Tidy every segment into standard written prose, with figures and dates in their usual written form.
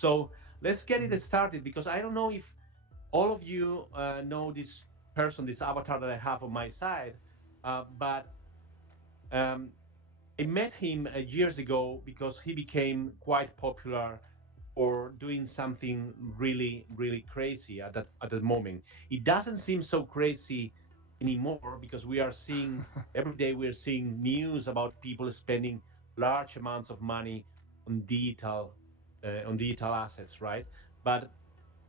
So let's get it started, because I don't know if all of you know this person, this avatar that I have on my side, but um, I met him years ago because he became quite popular for doing something really, really crazy at that moment. It doesn't seem so crazy anymore, because we are seeing every day, we're seeing news about people spending large amounts of money on digital assets, right? But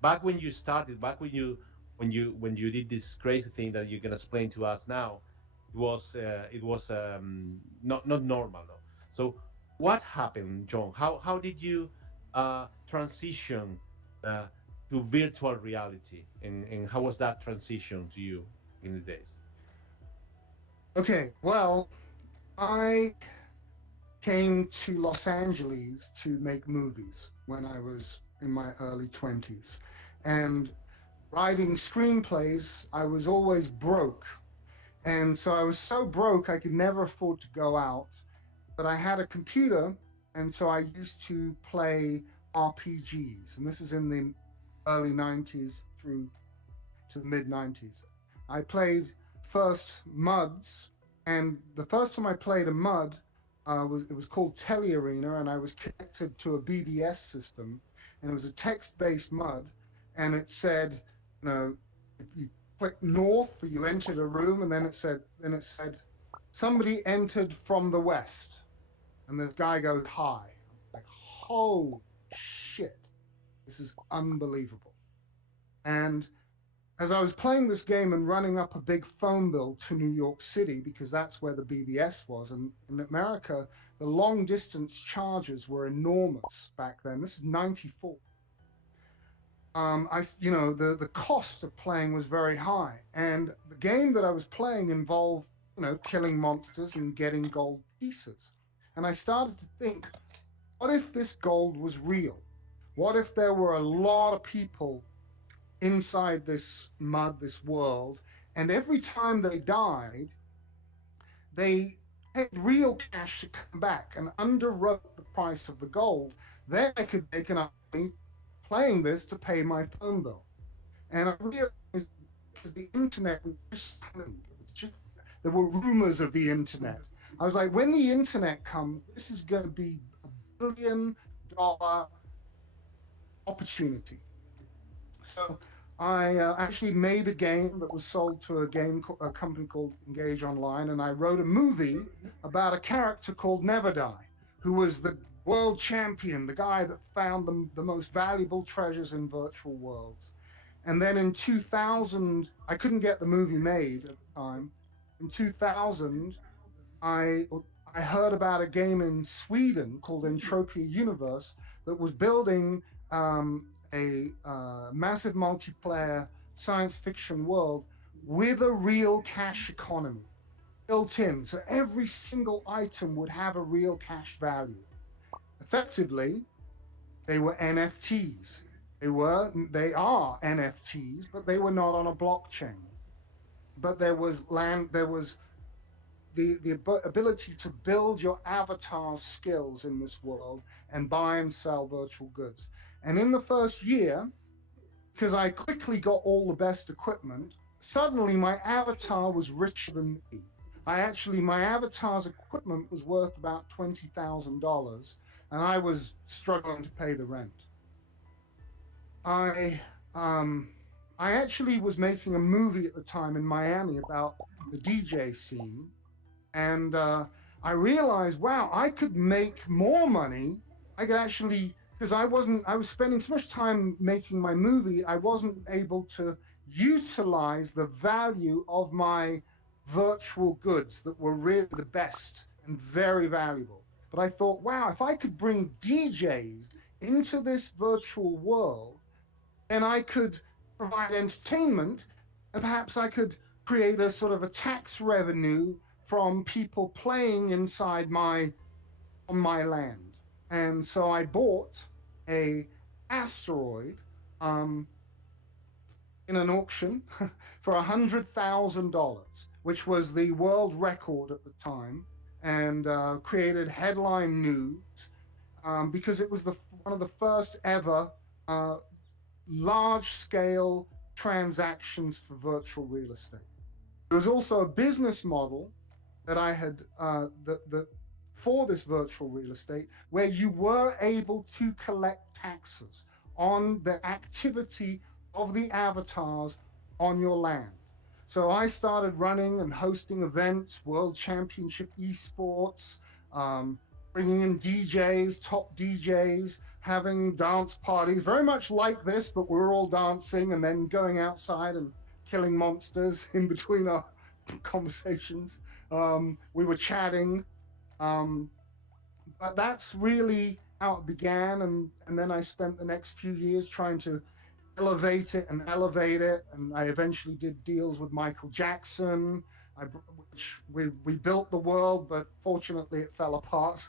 back when you started, back when you did this crazy thing that you're gonna explain to us now, it was not normal, no. So what happened, John? How did you transition uh, to virtual reality, and how was that transition to you in the days? Okay, well, I came to Los Angeles to make movies when I was in my early 20s. And writing screenplays, I was always broke. And so I was so broke I could never afford to go out. But I had a computer, and so I used to play RPGs. And this is in the early 90s through to the mid 90s. I played first MUDs, and the first time I played a MUD was called Tele Arena, and I was connected to a BBS system, and it was a text-based MUD, and it said, you know, if you click north, you entered a room, and then it said somebody entered from the west, and the guy goes hi. I'm like, holy shit, this is unbelievable. And as I was playing this game and running up a big phone bill to New York City, because that's where the BBS was, and in America, the long distance charges were enormous back then. This is 94. The cost of playing was very high, and the game that I was playing involved, killing monsters and getting gold pieces. And I started to think, what if this gold was real? What if there were a lot of people inside this mud, this world, and every time they died, they paid real cash to come back and underwrote the price of the gold. Then I could make enough money playing this to pay my phone bill. And I realized, because the internet was just coming, it was just, there were rumors of the internet. I was like, when the internet comes, this is going to be $1 billion opportunity. So I actually made a game that was sold to a company called Engage Online, and I wrote a movie about a character called Neverdie, who was the world champion, the guy that found the most valuable treasures in virtual worlds. And then in 2000, I couldn't get the movie made at the time. In 2000, I I heard about a game in Sweden called Entropia Universe that was building a massive multiplayer science fiction world with a real cash economy built in. So every single item would have a real cash value. Effectively, they were NFTs. They are NFTs, but they were not on a blockchain. But there was the ability to build your avatar skills in this world and buy and sell virtual goods. And in the first year, because I quickly got all the best equipment, suddenly my avatar was richer than me. My avatar's equipment was worth about $20,000, and I was struggling to pay the rent. I um, I actually was making a movie at the time in Miami about the DJ scene, and I realized, wow, I could make more money. I could actually, because I was spending so much time making my movie, I wasn't able to utilize the value of my virtual goods that were really the best and very valuable. But I thought, wow, if I could bring DJs into this virtual world, then I could provide entertainment, and perhaps I could create a sort of a tax revenue from people playing inside my on my land. And so I bought a asteroid um, in an auction for $100,000, which was the world record at the time, and created headline news. because it was one of the first ever uh, large-scale transactions for virtual real estate. There was also a business model that I had for this virtual real estate where you were able to collect taxes on the activity of the avatars on your land. So I started running and hosting events, World Championship esports, um, bringing in DJs, top DJs, having dance parties, very much like this, but we were all dancing and then going outside and killing monsters in between our conversations. We were chatting, um, but that's really how it began. And then I spent the next few years trying to elevate it and elevate it. And I eventually did deals with Michael Jackson, which we built the world, but fortunately it fell apart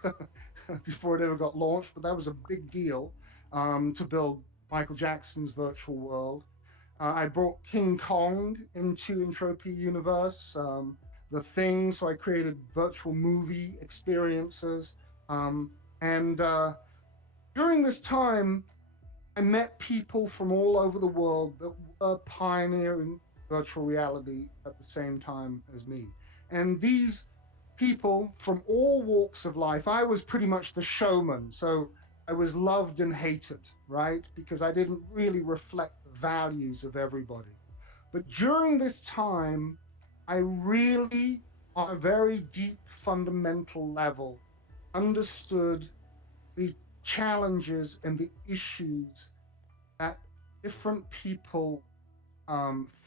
before it ever got launched. But that was a big deal to build Michael Jackson's virtual world. I brought King Kong into Entropia Universe, the Thing, so I created virtual movie experiences. And during this time, I met people from all over the world that were pioneering virtual reality at the same time as me. And these people from all walks of life, I was pretty much the showman. So I was loved and hated, right? Because I didn't really reflect the values of everybody. But during this time, I really, on a very deep, fundamental level, understood the challenges and the issues that different people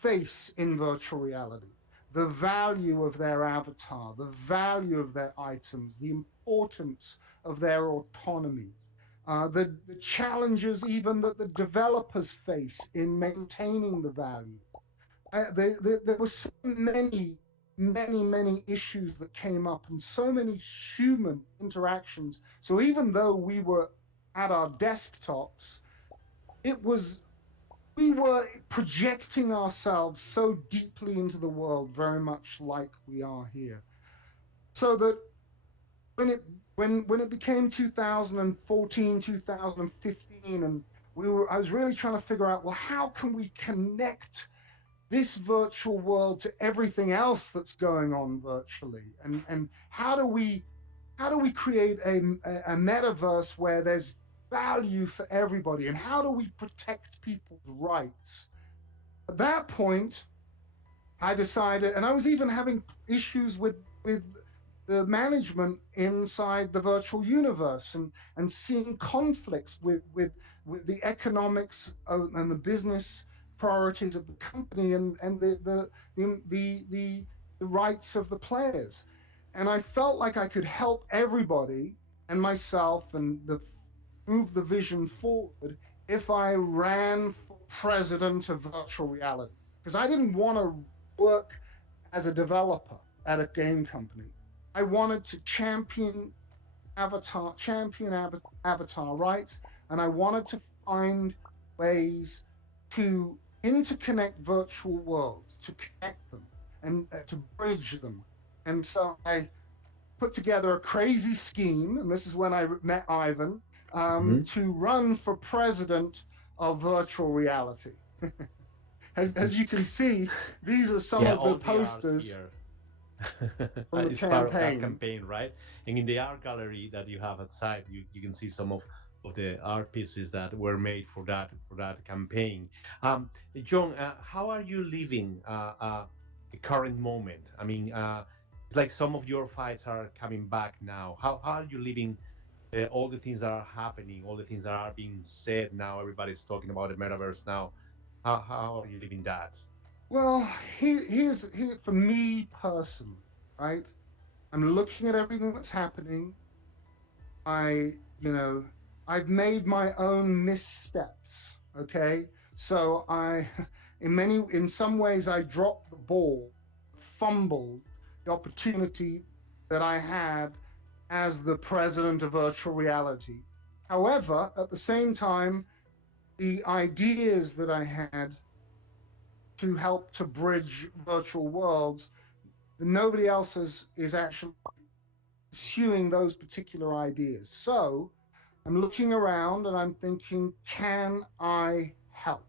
face in virtual reality. The value of their avatar, the value of their items, the importance of their autonomy, the challenges even that the developers face in maintaining the value. There were so many issues that came up and so many human interactions. So even though we were at our desktops, it was we were projecting ourselves so deeply into the world, very much like we are here. So that when it became 2014, 2015, and I was really trying to figure out, well, how can we connect this virtual world to everything else that's going on virtually, and how do we create a metaverse where there's value for everybody, and how do we protect people's rights? At that point, I decided, and I was even having issues with the management inside the virtual universe, and seeing conflicts with the economics and the business priorities of the company, and the rights of the players. And I felt like I could help everybody and myself and move the vision forward if I ran for president of virtual reality, because I didn't want to work as a developer at a game company. I wanted to champion avatar rights, and I wanted to find ways to interconnect virtual worlds, to connect them and to bridge them. And so I put together a crazy scheme, and this is when I met Ivan, to run for president of virtual reality. As you can see, these are some of the posters from the it's part of that campaign. campaign, right? And in the art gallery that you have outside, you can see some of the art pieces that were made for that campaign. Jon, how are you living the current moment? I mean, it's like some of your fights are coming back now. How are you living all the things that are happening, all the things that are being said now? Everybody's talking about the metaverse now. How are you living that? Well, here's for me personally, right? I'm looking at everything that's happening. I, you know, I've made my own missteps. Okay, so in some ways, I dropped the ball, fumbled the opportunity that I had as the president of virtual reality. However, at the same time, the ideas that I had to help to bridge virtual worlds, nobody else is actually pursuing those particular ideas. So I'm looking around and I'm thinking, can I help?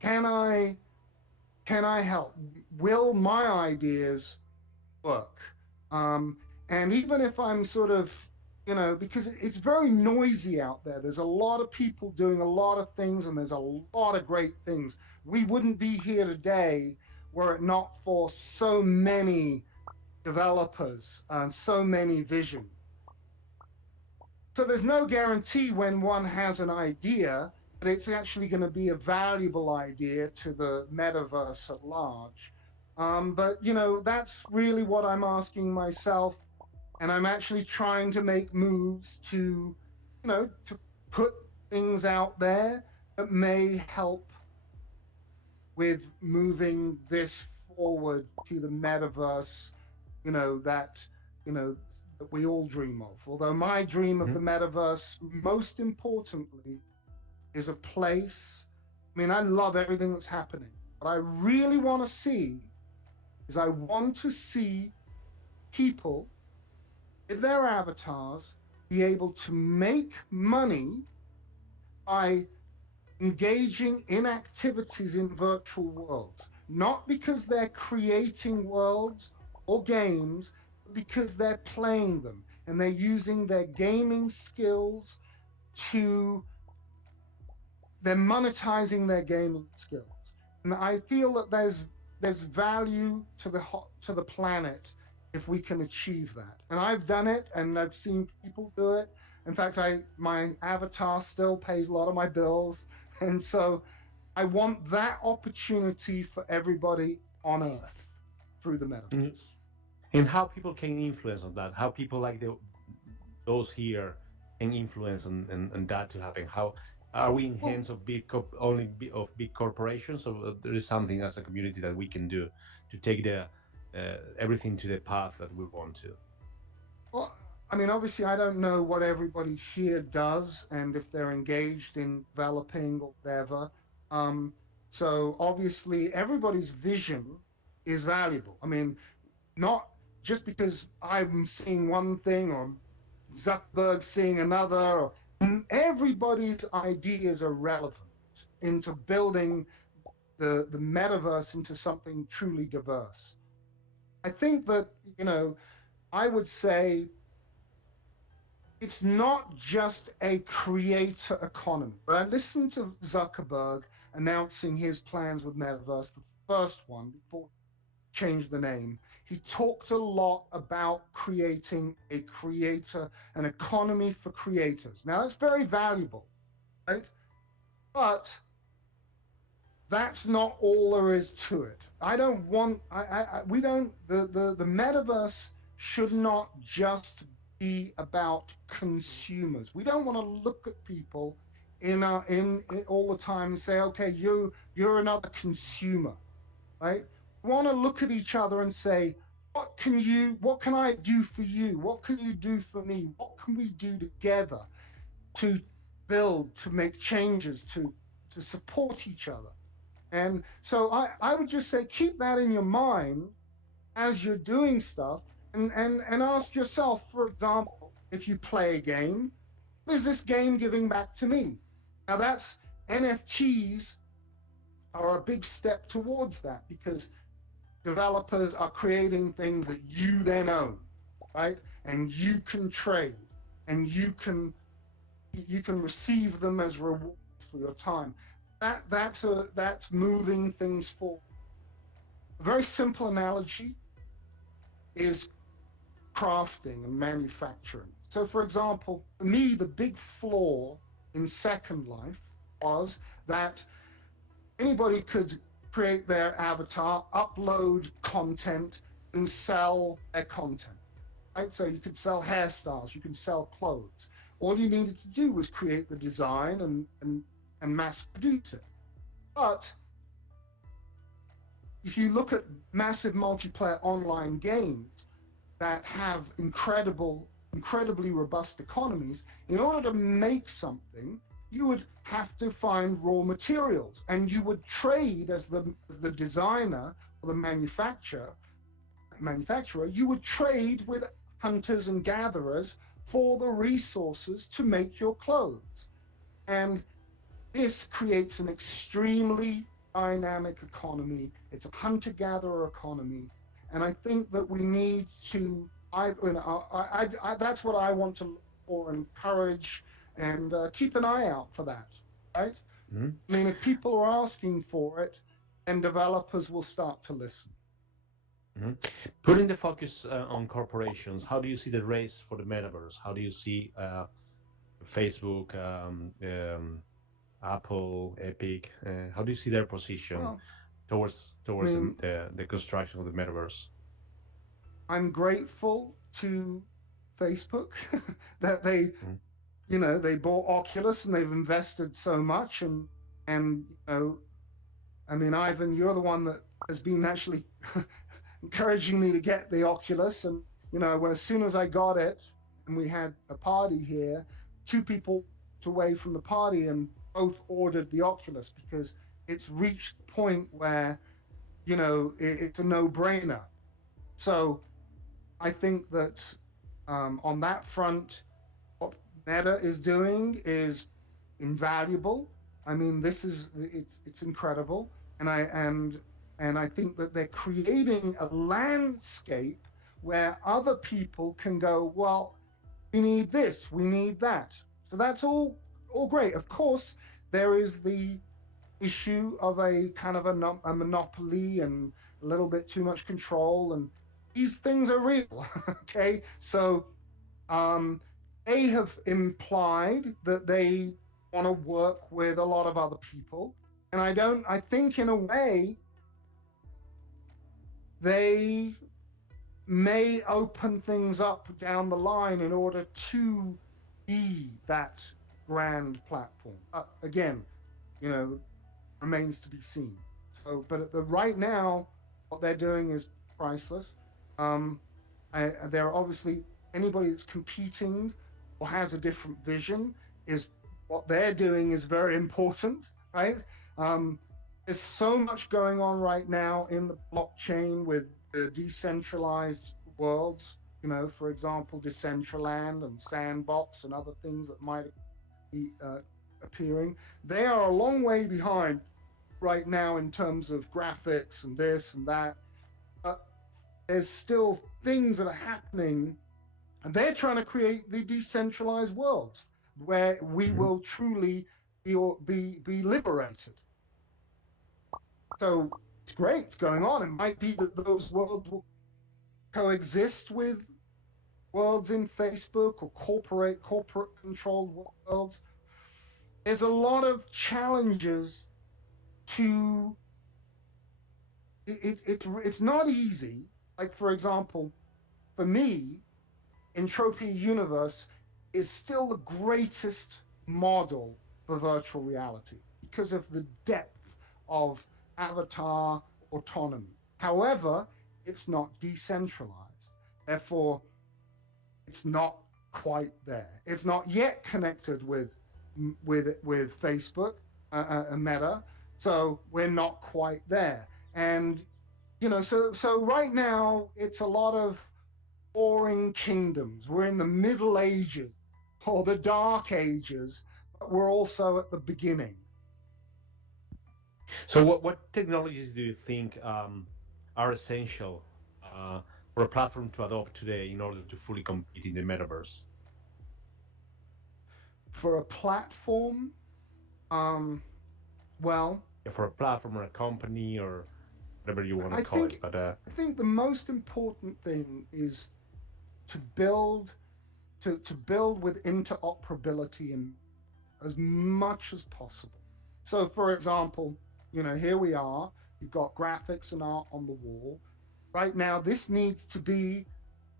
Can I help? Will my ideas work? And even if I'm sort of, because it's very noisy out there, there's a lot of people doing a lot of things, and there's a lot of great things. We wouldn't be here today were it not for so many developers and so many visions. So there's no guarantee when one has an idea that it's actually going to be a valuable idea to the metaverse at large. But that's really what I'm asking myself, and I'm actually trying to make moves to put things out there that may help with moving this forward to the metaverse, that that we all dream of. Although my dream of the metaverse, most importantly, is a place. I mean, I love everything that's happening. What I really want to see is I want to see people with their avatars be able to make money by engaging in activities in virtual worlds, not because they're creating worlds or games, but because they're playing them and they're using their gaming skills they're monetizing their gaming skills. And I feel that there's value to the planet if we can achieve that. And I've done it, and I've seen people do it. In fact, my avatar still pays a lot of my bills. And so I want that opportunity for everybody on Earth through the metaverse. And how people can influence on that, how people like those here can influence on that to happen. How are we in hands of big corporations, or there is something as a community that we can do to take the everything to the path that we want to? Well, I mean, obviously, I don't know what everybody here does and if they're engaged in developing or whatever. So obviously, everybody's vision is valuable. I mean, not just because I'm seeing one thing or Zuckerberg seeing another, or everybody's ideas are relevant into building the metaverse into something truly diverse. I think that, I would say it's not just a creator economy. But I listened to Zuckerberg announcing his plans with Metaverse, the first one, before he changed the name. He talked a lot about creating an economy for creators. Now, that's very valuable, right? But that's not all there is to it. The metaverse should not just be about consumers. We don't want to look at people in all the time and say, okay, you're another consumer, right? We want to look at each other and say, what can I do for you? What can you do for me? What can we do together to build, to make changes, to support each other? And so I would just say, keep that in your mind as you're doing stuff, and ask yourself, for example, if you play a game, what is this game giving back to me? Now that's NFTs are a big step towards that, because developers are creating things that you then own, right? And you can trade, and you can receive them as rewards for your time. That's moving things forward. A very simple analogy is crafting and manufacturing. So, for example, for me, the big flaw in Second Life was that anybody could create their avatar, upload content, and sell their content, right? So you could sell hairstyles, you can sell clothes. All you needed to do was create the design and mass produce it. But if you look at massive multiplayer online games that have incredibly robust economies, in order to make something, you would have to find raw materials, and you would trade as the designer or the manufacturer, you would trade with hunters and gatherers for the resources to make your clothes. And this creates an extremely dynamic economy. It's a hunter-gatherer economy. And I think that we need to, that's what I want to look for, encourage, and keep an eye out for that, right? Mm-hmm. I mean, if people are asking for it, then developers will start to listen. Mm-hmm. Putting the focus on corporations, how do you see the race for the metaverse? How do you see Facebook, Apple, Epic? How do you see their position towards the construction of the metaverse? I'm grateful to Facebook that they, you know, they bought Oculus and they've invested so much, and you know, I mean, Ivan, you're the one that has been actually encouraging me to get the Oculus, and you know, when as soon as I got it, and we had a party here, two people away from the party and both ordered the Oculus because it's reached the point where, you know, it's a no-brainer. So I think that on that front, what Meta is doing is invaluable. I mean, it's incredible, and I think that they're creating a landscape where other people can go, well, we need this, we need that. So that's all great. Of course, there is the issue of a kind of a monopoly and a little bit too much control, and these things are real. Okay, so they have implied that they want to work with a lot of other people, and I think in a way they may open things up down the line in order to be that grand platform. Again, you know, remains to be seen. So, but at the right now, what they're doing is priceless. There are obviously anybody that's competing or has a different vision, is what they're doing is very important, right? There's so much going on right now in the blockchain with the decentralized worlds, you know, for example, Decentraland and Sandbox and other things that might be appearing. They are a long way behind right now in terms of graphics and this and that, but there's still things that are happening, and they're trying to create the decentralized worlds where we will truly be liberated. So it's great, it's going on. It might be that those worlds will coexist with worlds in Facebook or corporate controlled worlds. There's a lot of challenges to it's not easy. Like, for example, for me, Entropia Universe is still the greatest model for virtual reality because of the depth of avatar autonomy. However, it's not decentralized. Therefore, it's not quite there. It's not yet connected with Facebook and Meta, so we're not quite there. And you know, so right now it's a lot of warring kingdoms. We're in the Middle Ages or the Dark Ages, but we're also at the beginning. So what technologies do you think are essential for a platform to adopt today in order to fully compete in the metaverse? For a platform, well, yeah, for a platform or a company or whatever you want to call it. But I think the most important thing is to build with interoperability in as much as possible. So, for example, you know, here we are. You've got graphics and art on the wall. Right now, these need to be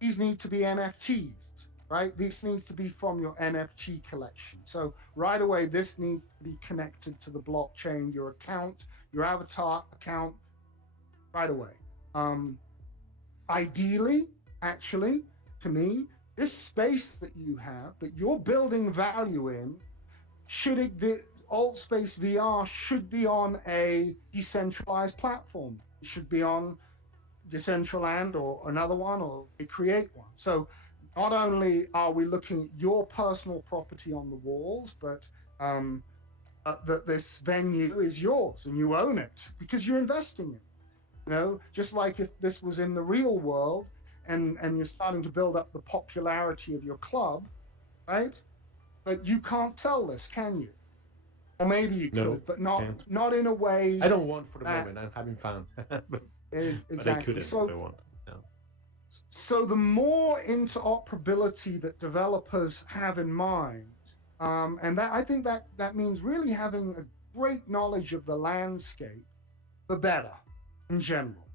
NFTs, right? This needs to be from your NFT collection. So right away, this needs to be connected to the blockchain, your account, your avatar account, right away. Ideally, actually, to me, this space that you have, that you're building value in, the AltSpace VR should be on a decentralized platform. It should be on Decentraland or another one, or they create one. So not only are we looking at your personal property on the walls, but that this venue is yours and you own it because you're investing in it. You know, just like if this was in the real world and you're starting to build up the popularity of your club, right? But you can't sell this, can you? Or maybe you No, could, but can't. not in a way I don't want for the that moment. I'm having fun, but I exactly. couldn't if I want. No. So the more interoperability that developers have in mind, and that I think that means really having a great knowledge of the landscape, the better in general.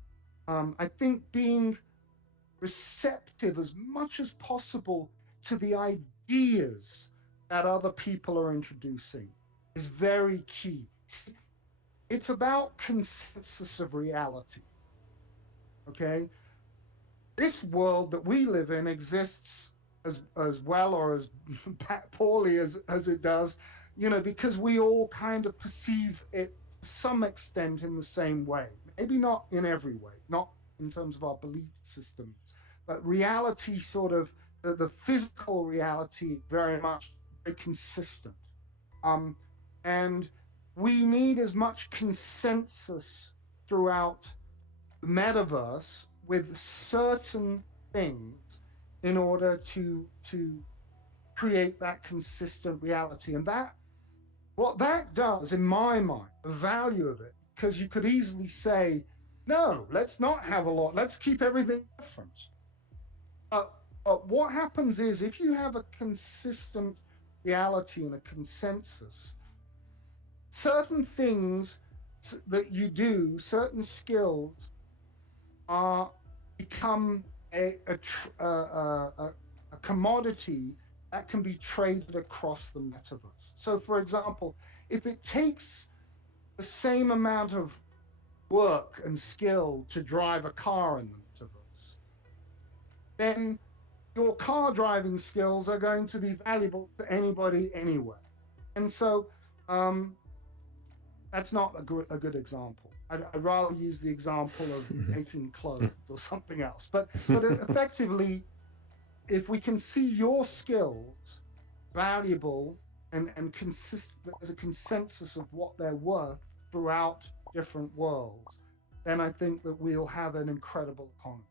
I think being receptive as much as possible to the ideas that other people are introducing is very key. It's about consensus of reality. Okay, this world that we live in exists as well or as poorly as it does, you know, because we all kind of perceive it to some extent in the same way. Maybe not in every way, not in terms of our belief systems, but reality sort of the physical reality very much very consistent. Um, and we need as much consensus throughout the metaverse with certain things in order to create that consistent reality. And that what that does, in my mind, the value of it, because you could easily say, no, let's not have a lot, let's keep everything different. But what happens is if you have a consistent reality and a consensus, certain things that you do, certain skills are become a commodity that can be traded across the metaverse. So, for example, if it takes the same amount of work and skill to drive a car in the metaverse, then your car driving skills are going to be valuable to anybody anywhere. And so um, that's not a good example. I'd rather use the example of making clothes or something else. But effectively, if we can see your skills valuable and consistent, there's a consensus of what they're worth throughout different worlds, then I think that we'll have an incredible economy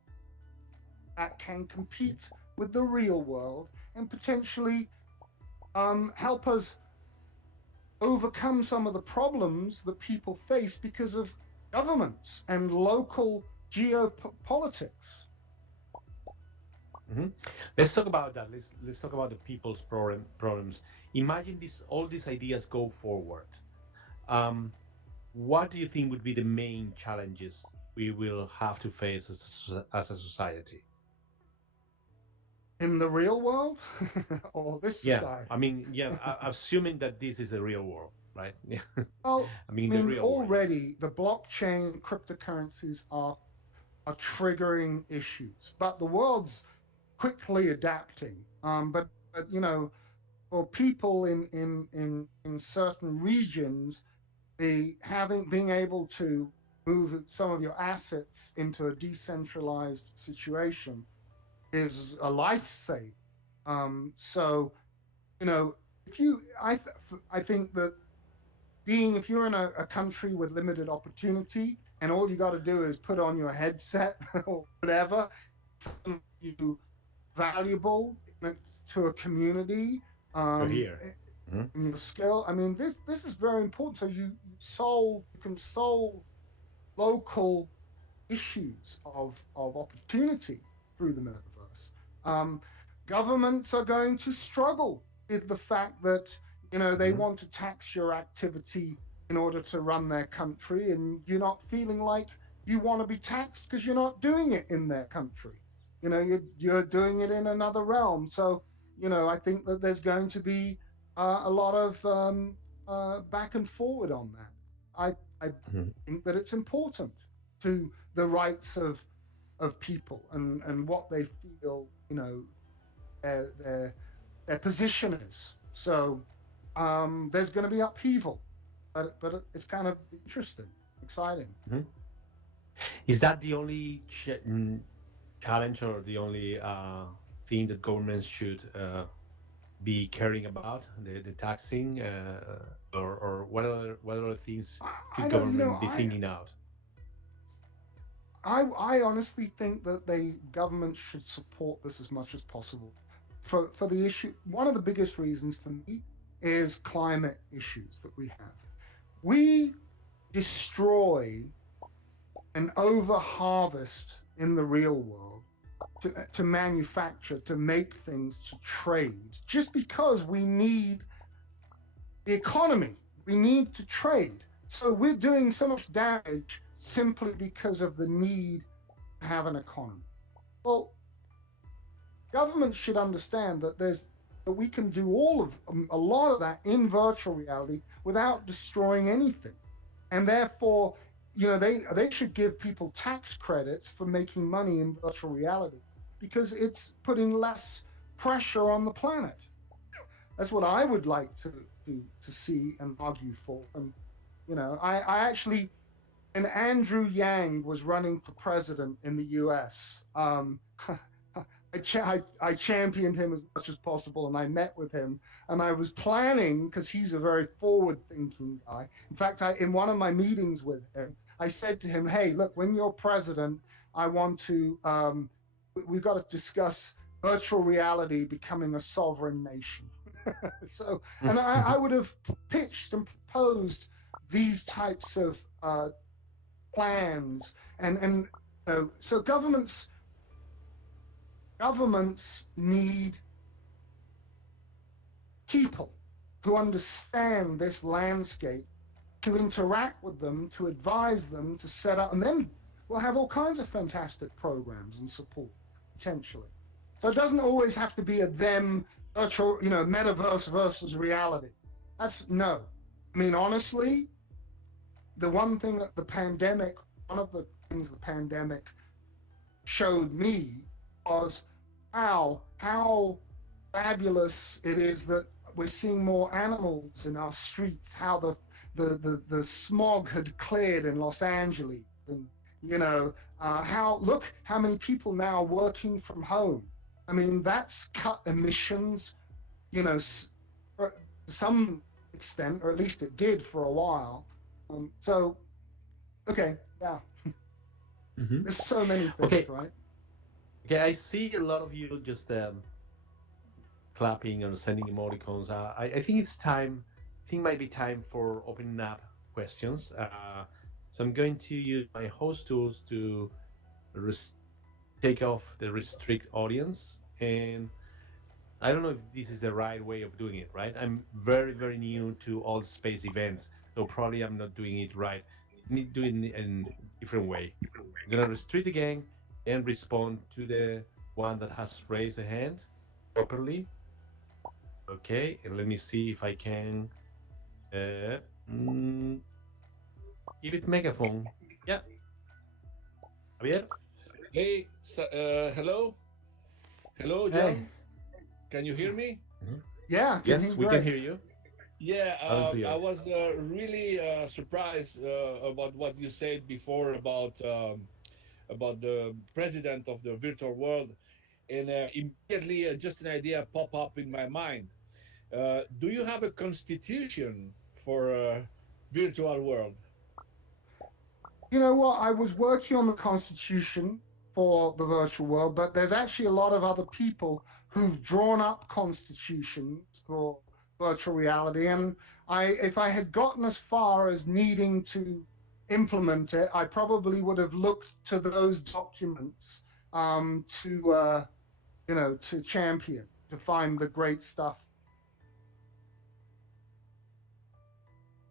that can compete with the real world and potentially help us overcome some of the problems that people face because of governments and local geopolitics. Mm-hmm. Let's talk about that. Let's talk about the people's problems. Imagine all these ideas go forward. Um, what do you think would be the main challenges we will have to face as a society? In the real world or this Yeah, society? I mean, yeah, assuming that this is the real world, right? Yeah, Well, I mean I the mean, real world. already the blockchain cryptocurrencies are triggering issues, but the world's quickly adapting. But you know, for people in certain regions, being able to move some of your assets into a decentralized situation is a lifesaver. So you know, if you, I think that if you're in a country with limited opportunity and all you got to do is put on your headset or whatever, you valuable to a community, So um, here. Mhm. and your skill. I mean, this is very important. So you can solve local issues of opportunity through the metaverse. Um, Governments are going to struggle with the fact that they Mhm. want to tax your activity in order to run their country, and you're not feeling like you want to be taxed because you're not doing it in their country. You're doing it in another realm. So I think that there's going to be a lot of back and forward on that. I Mhm. think that it's important to the rights of people and what they feel their their their position is. So there's going to be upheaval, but it's kind of interesting, exciting. Mhm. Is that the only challenge or the only thing that governments should be caring about, the taxing, or what other things should I don't, you know, government be thinking out? I honestly think that governments should support this as much as possible. For the issue, one of the biggest reasons for me is climate issues that we have. We destroy and over harvest in the real world to manufacture, to make things, to trade, just because we need the economy. We need to trade. So we're doing so much damage simply because of the need to have an economy. Well, governments should understand that we can do a lot of that in virtual reality without destroying anything. And therefore, they should give people tax credits for making money in virtual reality because it's putting less pressure on the planet. That's what I would like to see and argue for. And I actually, when Andrew Yang was running for president in the U.S., I championed him as much as possible, and I met with him, and I was planning, because he's a very forward-thinking guy. In fact, in one of my meetings with him, I said to him, "Hey, look, when you're president, I want to we've got to discuss virtual reality becoming a sovereign nation." So, and I would have pitched and proposed these types of plans, and so governments need people who understand this landscape, to interact with them, to advise them, to set up, and then we'll have all kinds of fantastic programs and support potentially. So it doesn't always have to be a them virtual, metaverse versus reality. That's no. I mean, honestly, the one thing that one of the things the pandemic showed me was how fabulous it is that we're seeing more animals in our streets, how the smog had cleared in Los Angeles, and how many people now are working from home. I mean, that's cut emissions, to some extent, or at least it did for a while. So, okay, yeah, Hmm. there's so many things, Okay, right? okay. I see a lot of you just clapping or sending emoticons. I think it's time. I think it might be time for opening up questions. So I'm going to use my host tools to res- take off the restrict audience, and I don't know if this is the right way of doing it, right? I'm very, very new to all space events, so probably I'm not doing it right. Need to do it in a different way. I'm gonna restrict again and respond to the one that has raised a hand properly. Okay, and let me see if I can uh, mm, give it megaphone. Yeah, Javier. Hey, hello, hello, Hey, John. Can you hear me? Mhm. yeah, can hear Yes, you we can great. hear you Yeah, loud and I clear. was really surprised about what you said before about the president of the virtual world, and immediately just an idea pop up in my mind. Do you have a constitution for virtual world? You know what? I was working on the Constitution for the virtual world, but there's actually a lot of other people who've drawn up constitutions for virtual reality. And if I had gotten as far as needing to implement it, I probably would have looked to those documents to champion, to find the great stuff.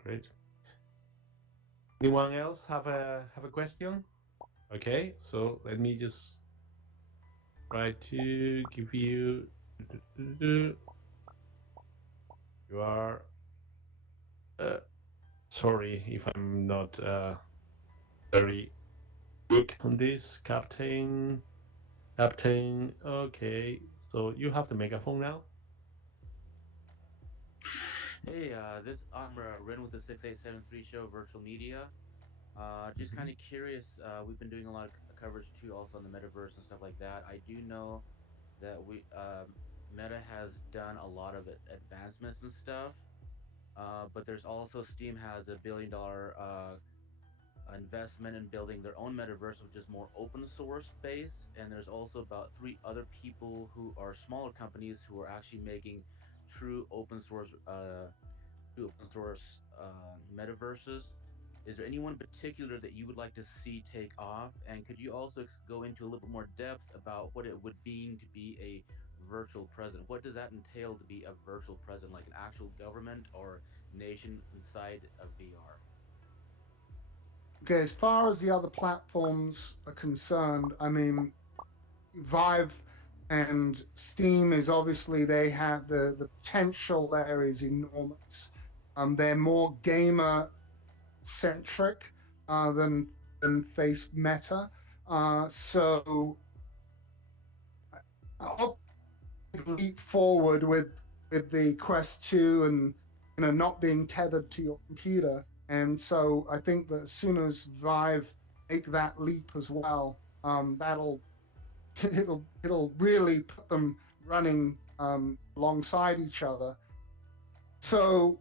Great. Anyone else have a question? Okay, so let me just try to give you. You are. Uh, Sorry if I'm not very good on this, Captain. Captain. Okay, so you have the megaphone now. Hey, this I'm Ren with the 6873 show Virtual Media. Just Hmm. kind of curious. We've been doing a lot of coverage too, also on the metaverse and stuff like that. I do know that Meta has done a lot of advancements and stuff. But there's also Steam has $1 billion investment in building their own metaverse, which is more open source based. And there's also about three other people who are smaller companies who are actually making true open source, metaverses. Is there anyone in particular that you would like to see take off? And could you also go into a little bit more depth about what it would mean to be a virtual president? What does that entail to be a virtual president, like an actual government or nation inside of VR? Okay, as far as the other platforms are concerned, I mean, Vive and Steam is obviously they have the potential there is enormous. They're more gamer centric than Face Meta. So I'll leap forward with the Quest 2 and not being tethered to your computer. And so I think that as soon as Vive make that leap as well, that'll it'll really put them running alongside each other. So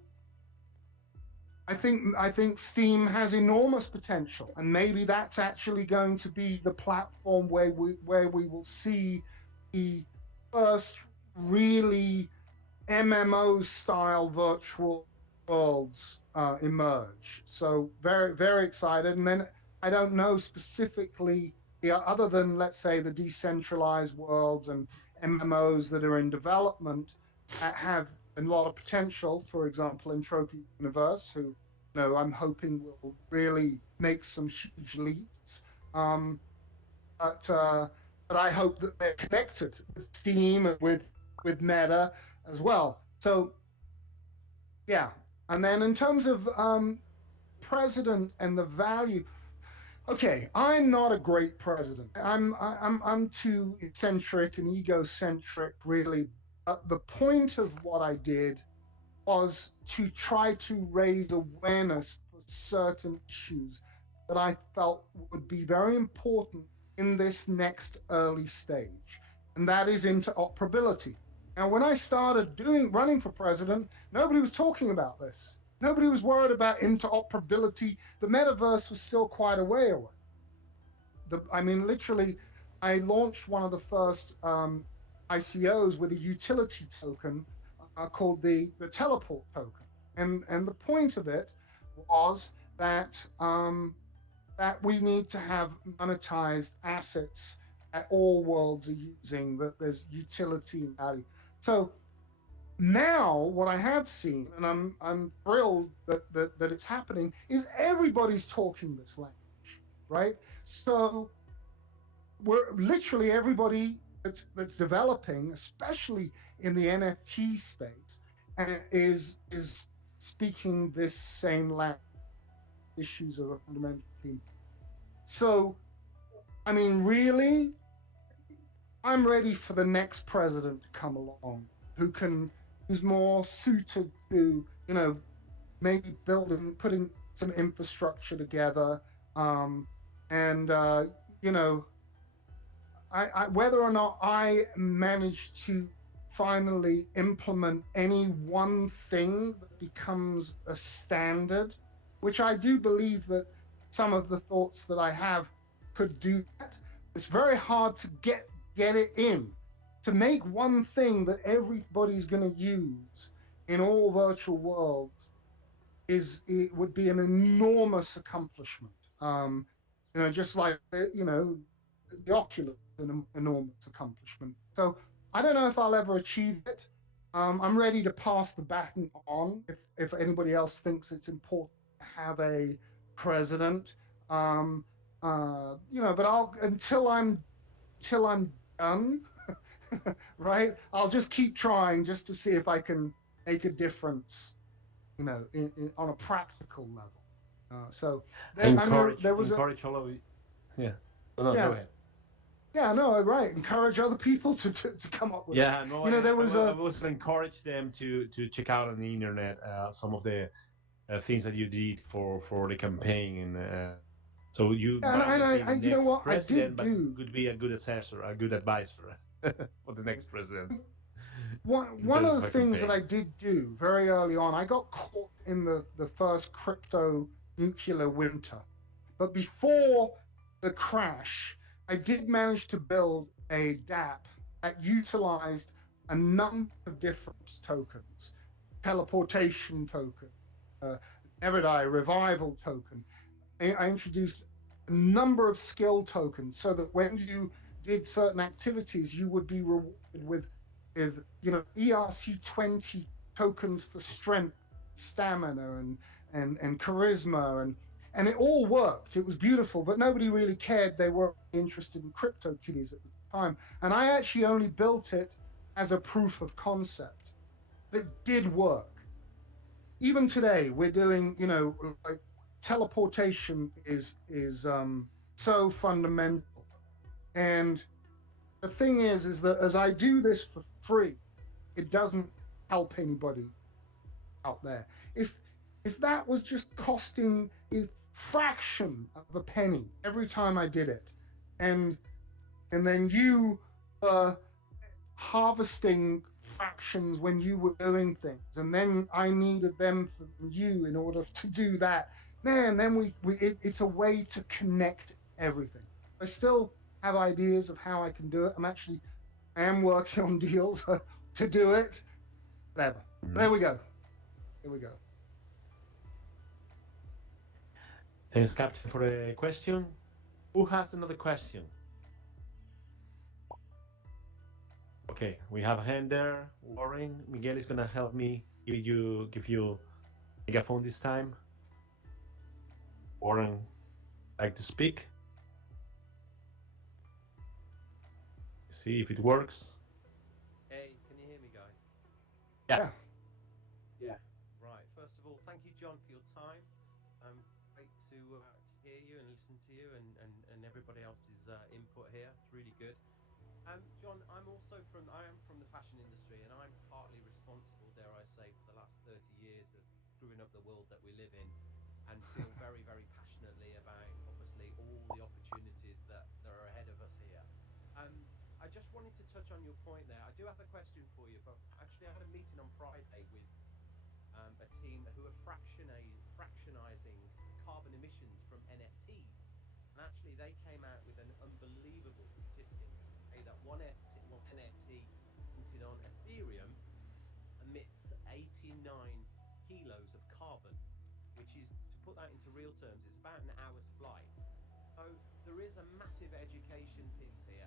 I think Steam has enormous potential, and maybe that's actually going to be the platform where we will see the first really MMO style virtual worlds emerge. So very very excited. And then I don't know specifically, other than let's say the decentralized worlds and MMOs that are in development that have a lot of potential. For example, Entropia Universe, who I'm hoping will really make some huge leaps. Um, but I hope that they're connected with Steam and with Meta as well. So yeah, and then in terms of president and the value, okay, I'm not a great president. I'm too eccentric and egocentric, really. But the point of what I did was to try to raise awareness for certain issues that I felt would be very important in this next early stage, and that is interoperability. Now, when I started running for president, nobody was talking about this. Nobody was worried about interoperability. The metaverse was still quite a way away. I mean, literally, I launched one of the first ICOs with a utility token called the teleport token, and the point of it was that that we need to have monetized assets that all worlds are using. That there's utility and value. So now what I have seen, and I'm thrilled that it's happening, is everybody's talking this language, right? So we're literally everybody that's developing, especially in the NFT space, is speaking this same language. Issues of a fundamental theme. So, I mean, really, I'm ready for the next president to come along who's more suited to, maybe putting some infrastructure together, and whether or not I manage to finally implement any one thing that becomes a standard, which I do believe that some of the thoughts that I have could do that. It's very hard to get it in. To make one thing that everybody's going to use in all virtual worlds it would be an enormous accomplishment. Just like the Oculus is an enormous accomplishment. So I don't know if I'll ever achieve it. I'm ready to pass the baton on if anybody else thinks it's important to have a president. But until I'm done, right? I'll just keep trying just to see if I can make a difference, on a practical level. So there was encourage all of you. Yeah. No, yeah. go ahead. Yeah, no, right. Encourage other people to come up with Yeah, it. no, There was I was encourage them to check out on the internet some of the things that you did for the campaign, and so you might not be the next president, but could be a good assessor, a good advisor. for the next president. One of the things that I did do very early on, I got caught in the first crypto nuclear winter. But before the crash, I did manage to build a DApp that utilized a number of different tokens, teleportation token, uh, Neverdie revival token. I introduced a number of skill tokens so that when you did certain activities, you would be rewarded with ERC20 tokens for strength, stamina, and charisma, and it all worked. It was beautiful, but nobody really cared. They weren't interested in crypto kitties at the time, and I actually only built it as a proof of concept. It did work. Even today, we're doing, like teleportation is so fundamental, and the thing is that as I do this for free, it doesn't help anybody out there. If that was just costing a fraction of a penny every time I did it, and then you were harvesting fractions when you were doing things, and then I needed them from you in order to do that, man, then it's a way to connect everything. I still have ideas of how I can do it. I am working on deals to do it. Whatever. There we go. Here we go. Thanks, Captain, for the question. Who has another question? Okay, we have a hand there. Warren, Miguel is gonna help me give you megaphone this time. Warren, like to speak? See if it works. Hey, can you hear me, guys? Yeah. Yeah. Right. First of all, thank you, John, for your time. Great to hear you and listen to you and everybody else's input here. It's really good. John, I am from the fashion industry, and I'm partly responsible, dare I say, for the last 30 years of screwing up the world that we live in, and feel very, very passionately about, obviously, all the opportunities that are ahead of us here. I just wanted to touch on your point there. I do have a question for you, but actually, I had a meeting on Friday with a team who are fractionizing carbon emissions from NFTs. And actually, they came out with an unbelievable statistics to say that one NFT minted on Ethereum emits 89 kilos of carbon, which is, to put that into real terms, it's about an hour's flight. So there is a massive education piece here.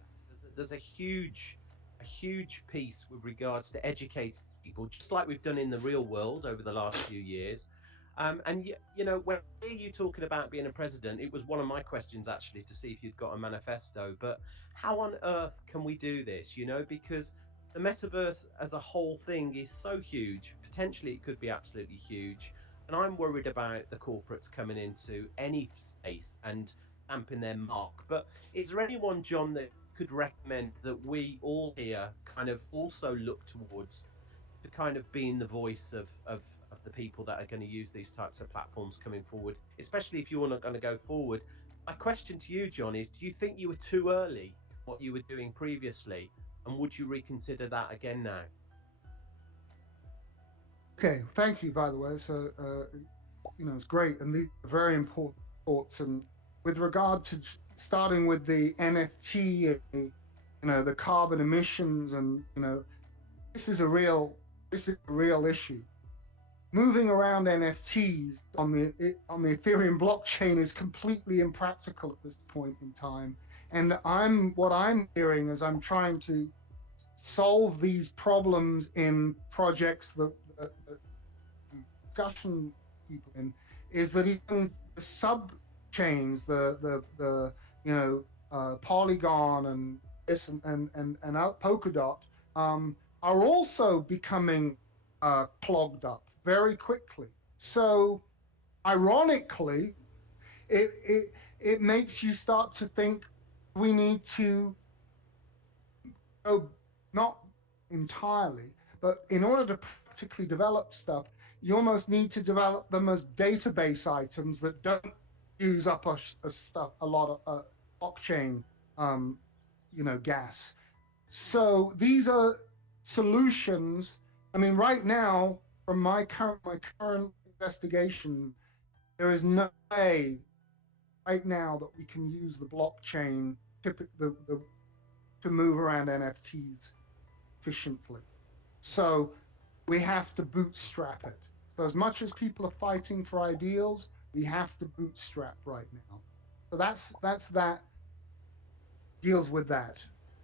There's a huge piece with regards to educating people, just like we've done in the real world over the last few years. And when I hear you talking about being a president, it was one of my questions actually to see if you'd got a manifesto. But how on earth can we do this? Because the metaverse as a whole thing is so huge. Potentially, it could be absolutely huge. And I'm worried about the corporates coming into any space and stamping their mark. But is there anyone, John, that could recommend that we all here kind of also look towards to kind of being the voice of the people that are going to use these types of platforms coming forward, especially if you're not going to go forward? My question to you, John, is do you think you were too early what you were doing previously, and would you reconsider that again now? Okay, thank you, by the way. So, it's great, and these are very important thoughts. And with regard to starting with the NFT, the carbon emissions, and this is a real issue. Moving around NFTs on the Ethereum blockchain is completely impractical at this point in time. And what I'm hearing as I'm trying to solve these problems in projects that discussion people in, is that even the sub chains, the Polygon and this and Polkadot are also becoming clogged up very quickly. So ironically, it makes you start to think we need to go, not entirely, but in order to practically develop stuff, you almost need to develop them as database items that don't use up a lot of blockchain gas. So these are solutions. I mean, right now, from my current investigation, there is no way right now that we can use the blockchain to move around NFTs efficiently. So we have to bootstrap it. So as much as people are fighting for ideals, we have to bootstrap right now. So that's that deals with that.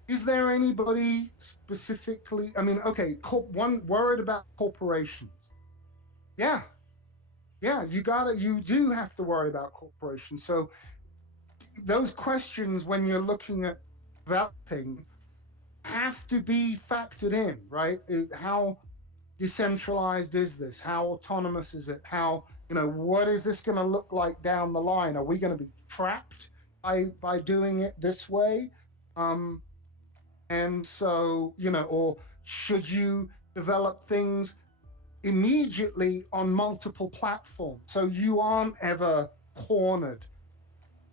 Is there anybody specifically? I mean, okay, one worried about corporations. Yeah, yeah, you do have to worry about corporations. So those questions when you're looking at developing have to be factored in, right? How decentralized is this? How autonomous is it? How, what is this going to look like down the line? Are we going to be trapped by doing it this way? And so, or should you develop things immediately on multiple platforms so you aren't ever cornered?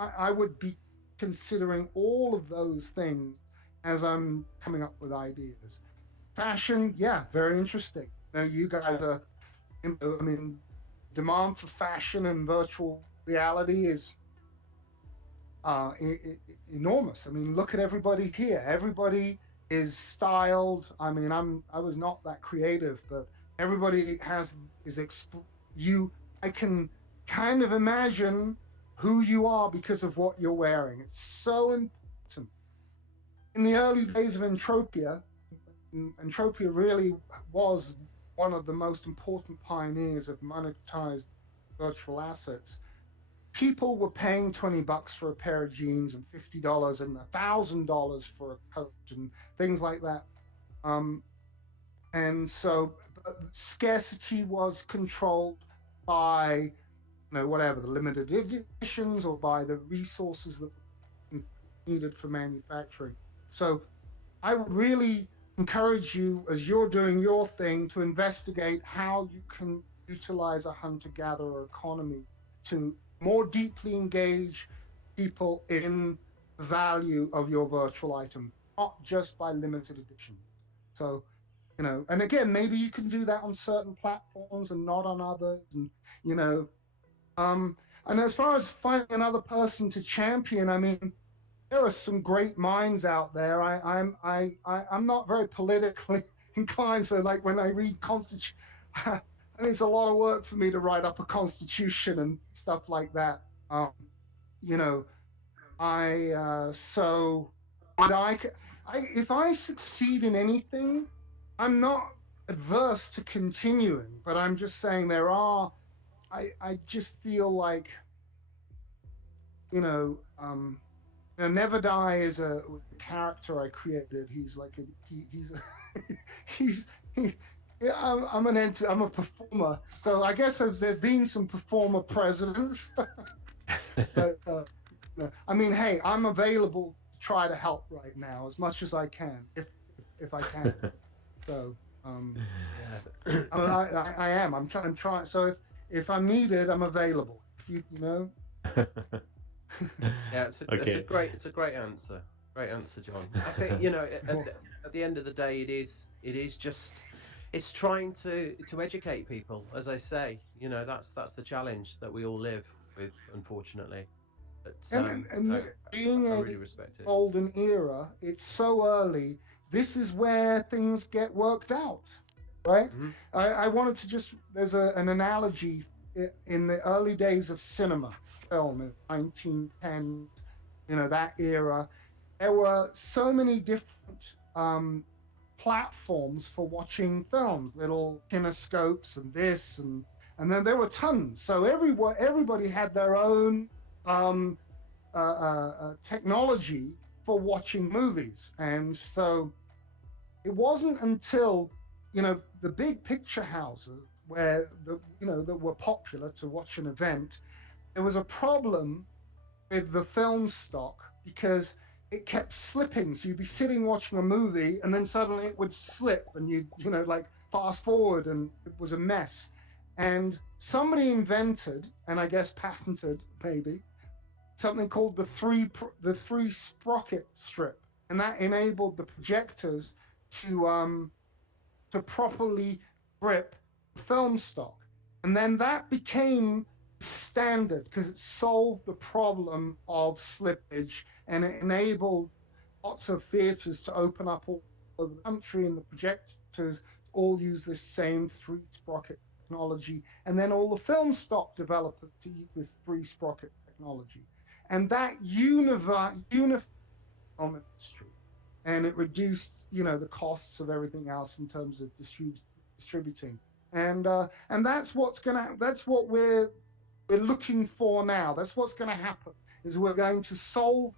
I would be considering all of those things as I'm coming up with ideas. Fashion, yeah, very interesting. Now you guys are, I mean, demand for fashion and virtual reality is enormous. I mean, look at everybody here. Everybody is styled. I mean, I was not that creative, but everybody I can kind of imagine who you are because of what you're wearing. It's so important. In the early days of Entropia really was one of the most important pioneers of monetized virtual assets. People were paying $20 for a pair of jeans and $50 and $1,000 for a coat and things like that. And so scarcity was controlled by, whatever, the limited editions or by the resources that were needed for manufacturing. So I would really encourage you, as you're doing your thing, to investigate how you can utilize a hunter-gatherer economy to more deeply engage people in the value of your virtual item, not just by limited edition. So, and again, maybe you can do that on certain platforms and not on others, and and as far as finding another person to champion, I mean, there are some great minds out there. I'm not very politically inclined, so like when I read Constitution, I mean, it's a lot of work for me to write up a constitution and stuff like that. So but if I succeed in anything, I'm not adverse to continuing, but I'm just saying I just feel like, Neverdie is a character I created. He's like I'm a performer. So I guess there've been some performer presidents, but I mean, hey, I'm available to try to help right now as much as I can, if I can. So I am. I'm trying. So if I'm needed, I'm available. If Yeah, it's a great answer. Great answer, John. I think at the end of the day, it's trying to educate people. As I say, that's the challenge that we all live with, unfortunately. But being I really respect it. Golden era, it's so early. This is where things get worked out, right? Mm-hmm. I wanted to there's an analogy in the early days of cinema, film in 1910s, that era. There were so many different platforms for watching films, little kinescopes and this, and then there were tons. So everybody had their own technology for watching movies. And so it wasn't until, the big picture houses where that were popular to watch an event, there was a problem with the film stock because it kept slipping. So you'd be sitting watching a movie and then suddenly it would slip and like fast forward, and it was a mess. And somebody invented, and I guess patented maybe, something called the three sprocket strip. and that enabled the projectors to properly grip film stock. And then that became standard because it solved the problem of slippage, and it enabled lots of theaters to open up all over the country, and the projectors all use this same three sprocket technology, and then all the film stock developers to use this three sprocket technology. And that unified film industry, and it reduced, the costs of everything else in terms of distributing. And that's what we're looking for now. That's what's going to happen, is we're going to solve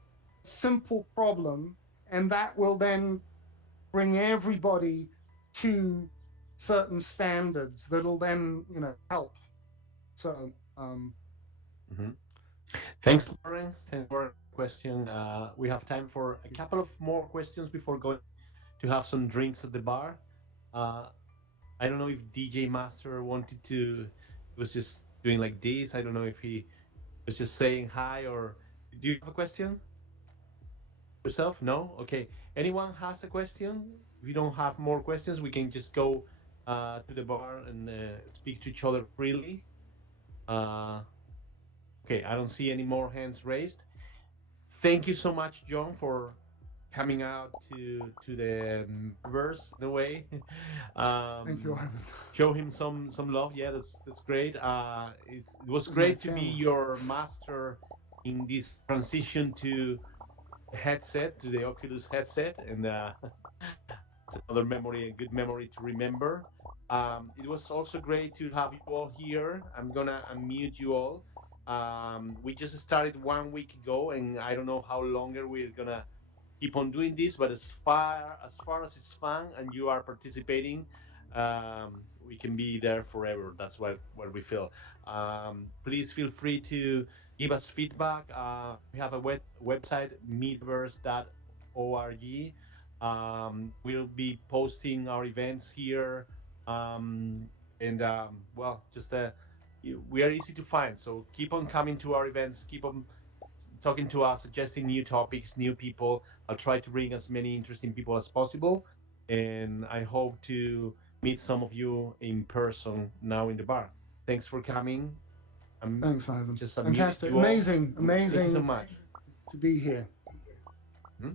a simple problem, and that will then bring everybody to certain standards that'll then, help. So, Mhm. Thanks, Warren. Thanks for the question. We have time for a couple of more questions before going to have some drinks at the bar. Uh, I don't know if DJ Master wanted to. He was just doing like this. I don't know if he was just saying hi, or do you have a question yourself? No? Okay. Anyone has a question? If we don't have more questions, we can just go to the bar and speak to each other freely. Uh, okay, I don't see any more hands raised. Thank you so much, John, for coming out to the verse in a way. thank you, Ivan. Show him some love. Yeah, that's great. It was This is my great to be camera. your master in this transition to headset, to the Oculus headset, and it's another memory, a good memory to remember. It was also great to have you all here. I'm gonna unmute you all. We just started 1 week ago, and I don't know how longer we're gonna keep on doing this. But as far as it's fun and you are participating, we can be there forever. That's what we feel. Please feel free to give us feedback. We have a website, metaverse.org. We'll be posting our events here, and well, just we are easy to find. So keep on coming to our events. Keep on talking to us, suggesting new topics, new people. I'll try to bring as many interesting people as possible, and I hope to meet some of you in person now in the bar. Thanks for coming. I'm Thanks, Ivan. just unmuted Fantastic. you all. Amazing, Thank you so amazing much. to be here. Hmm?